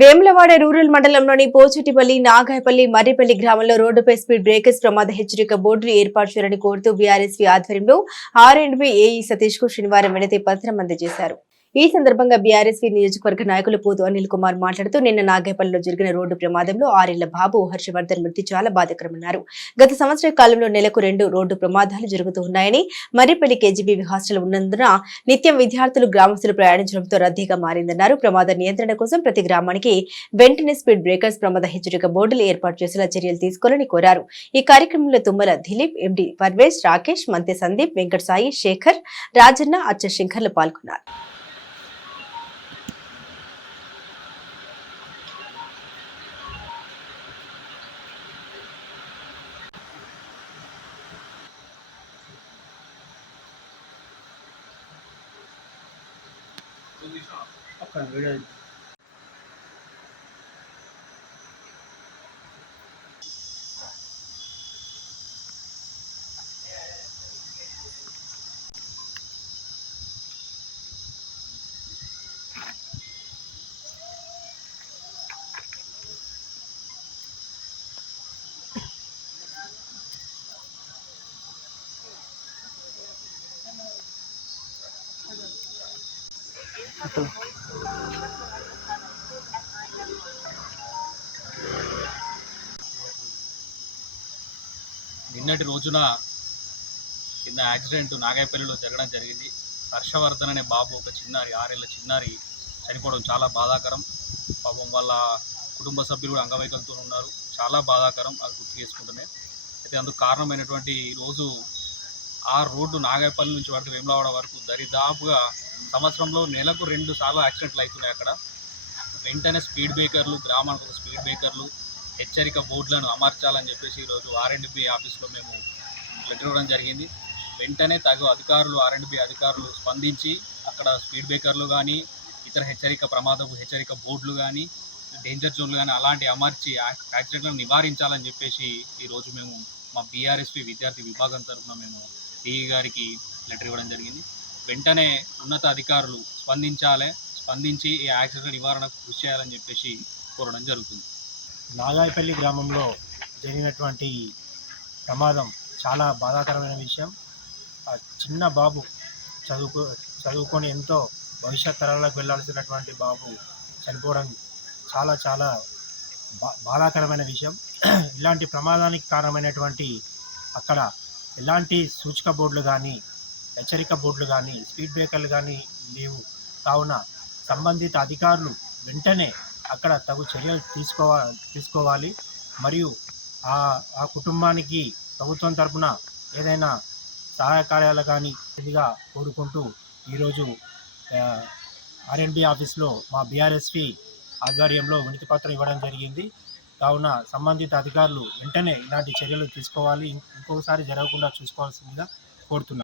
Vemulawada rural మండలంలోని పోచటిపల్లి, నాగాయపల్లి, మర్రిపల్లి గ్రామంలో రోడ్డుపై స్పీడ్ బ్రేకర్స్ ప్రమాద హెచ్చరిక బోర్డులు ఏర్పాటు చేయాలని కోరుతూ బీఆర్ఎస్పీ ఆధ్వర్యంలో ఆర్ఎండ్బీ ఏఈ సతీష్ కు శనివారం వినతి పత్రం అందజేశారు. ఈ సందర్భంగా బీఆర్ఎస్పీ నియోజకవర్గ నాయకులు పోతు అనిల్ కుమార్ మాట్లాడుతూ నిన్న నాగేపల్లిలో జరిగిన రోడ్డు ప్రమాదంలో 6 ఏళ్ల బాబు హర్షవర్ధన్ మృతి చాలా బాధాకరమన్నారు. గత సంవత్సర కాలంలో నెలకు 2 రోడ్డు ప్రమాదాలు జరుగుతూ ఉన్నాయని, మర్రిపల్లి కేజీబీవీ హాస్టల్ ఉన్నందున నిత్యం విద్యార్థులు, గ్రామస్తులు ప్రయాణించడంతో రద్దీగా మారిందన్నారు. ప్రమాద నియంత్రణ కోసం ప్రతి గ్రామానికి వెంటనే స్పీడ్ బ్రేకర్స్, ప్రమాద హెచ్చరిక బోర్డులు ఏర్పాటు చేసేలా చర్యలు తీసుకోవాలని కోరారు. ఈ కార్యక్రమంలో తుమ్మల దిలీప్, ఎండి పర్వేజ్, రాకేష్, మంతే సందీప్, వెంకట సాయి, శేఖర్, రాజన్న, అచ్చ శంకర్లు పాల్గొన్నారు. నిన్నటి రోజున కింద యాక్సిడెంట్ నాగాయపల్లిలో జరగడం జరిగింది. హర్షవర్ధన్ అనే బాబు, ఒక చిన్నారి, 6 ఏళ్ల చిన్నారి చనిపోవడం చాలా బాధాకరం. పాపం వాళ్ళ కుటుంబ సభ్యులు కూడా అంగవైకల్యంతో ఉన్నారు. చాలా బాధాకరం అది గుర్తు చేసుకుంటూనే. అయితే అందుకు కారణమైనటువంటి ఈరోజు ఆ రోడ్డు నాగాయపల్లి నుంచి పడితే వేములవాడ వరకు దరిదాపుగా సంవత్సరంలో నెలకు 2 సార్లు యాక్సిడెంట్లు అవుతున్నాయి. అక్కడ వెంటనే స్పీడ్ బ్రేకర్లు, గ్రామానికి ఒక స్పీడ్ బ్రేకర్లు, హెచ్చరిక బోర్డులను అమర్చాలని చెప్పేసి ఈరోజు ఆర్ఎండ్బీ ఆఫీస్లో మేము లెటర్ ఇవ్వడం జరిగింది. వెంటనే తగు అధికారులు, ఆర్ఎండ్బీ అధికారులు స్పందించి అక్కడ స్పీడ్ బ్రేకర్లు కానీ, ఇతర ప్రమాదపు హెచ్చరిక బోర్డులు కానీ, డేంజర్ జోన్లు కానీ అలాంటి అమర్చి యాక్సిడెంట్లను నివారించాలని చెప్పేసి ఈరోజు మేము మా బీఆర్ఎస్పీ విద్యార్థి విభాగం తరఫున మేము డిఈ గారికి లెటర్ ఇవ్వడం జరిగింది. వెంటనే ఉన్నత అధికారులు స్పందించి ఈ యాక్సిడెంట్ నివారణకు కృషి చేయాలని చెప్పేసి కోరడం జరుగుతుంది. నాగాయపల్లి గ్రామంలో జరిగినటువంటి ప్రమాదం చాలా బాధాకరమైన విషయం. ఆ చిన్న బాబు చదువుకొని ఎంతో భవిష్యత్ తరాలకు వెళ్ళాల్సినటువంటి బాబు చనిపోవడం చాలా చాలా బాధాకరమైన విషయం. ఇలాంటి ప్రమాదానికి కారణమైనటువంటి అక్కడ ఎలాంటి సూచిక బోర్డులు కానీ, హెచ్చరిక బోర్డులు కానీ, స్పీడ్ బ్రేకర్లు కానీ లేవు. కావున సంబంధిత అధికారులు వెంటనే అక్కడ తగు చర్యలు తీసుకోవాలి. మరియు ఆ కుటుంబానికి ప్రభుత్వం తరపున ఏదైనా సహాయకార్యాలు కానీ ఇదిగా కోరుకుంటూ ఈరోజు ఆర్ఎండ్బీ ఆఫీస్లో మా బీఆర్ఎస్పీ ఆధ్వర్యంలో వినతి పత్రం ఇవ్వడం జరిగింది. కావున సంబంధిత అధికారులు వెంటనే ఇలాంటి చర్యలు తీసుకోవాలి, ఇంకొకసారి జరగకుండా చూసుకోవాల్సిందిగా కోరుతున్నాను.